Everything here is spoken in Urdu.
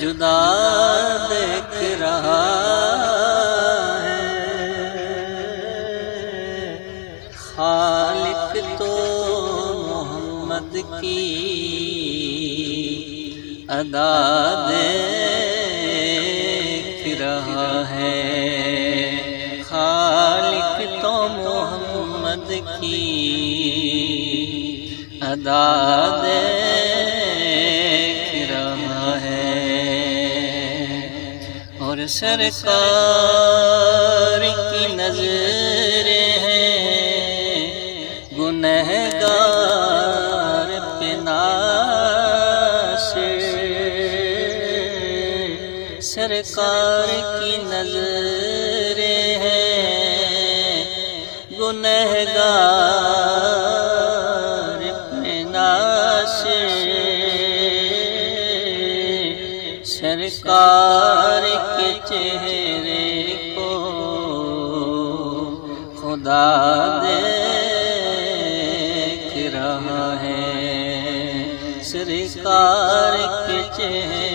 جدا دیکھ رہا ہے۔ خالق تو محمد کی ادا دیکھ رہا ہے۔ خالق تو محمد کی ادا دیکھ رہا ہے۔ اور سرکار کی نظریں ہیں گنہگار پہ ناصر۔ سرکار کی نظریں ہیں گنہگار پہ ناصر۔ سرکار کے چہرے کو خدا دیکھ رہا ہے۔ سرکار کے چہرے